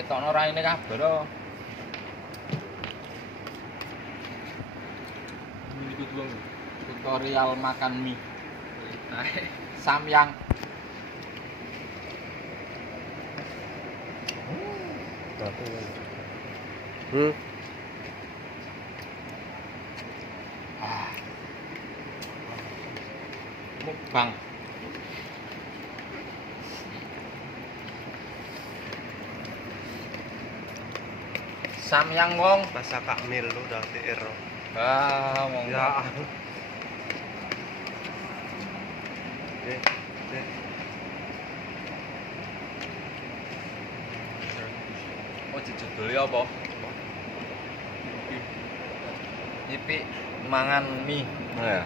ketokno raine kabeh to. Ini ikut bang. Tutorial makan mie. Samyang. Mukbang. Samyang wong. Masa Kak Mil lu udah TR. Wong. Ya. Oh, jejodol ya apa? Ipik mangan mie. Ya.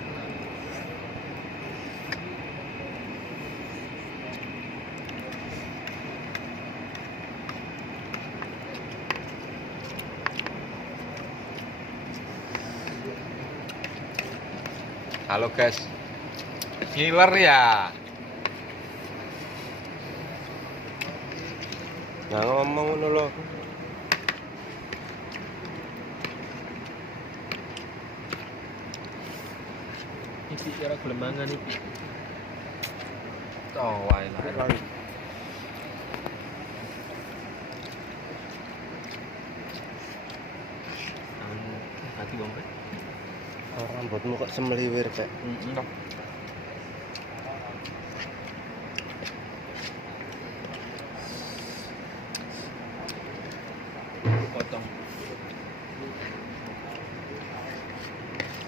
Halo guys. Killer ya. Nah ngomong ngono lho. Iki kira gelem mangan iki. Oh, wae lah. Hati bang. Rambutmu kok semeliwir kayak. Heeh. Potong.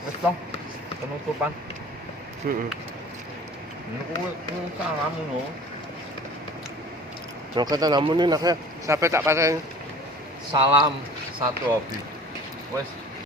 Wes dong. Penutupan. Heeh. Niku salamu no. Kalau kata namun ini naknya sampai tak pakai. Salam satu hobi. Wes.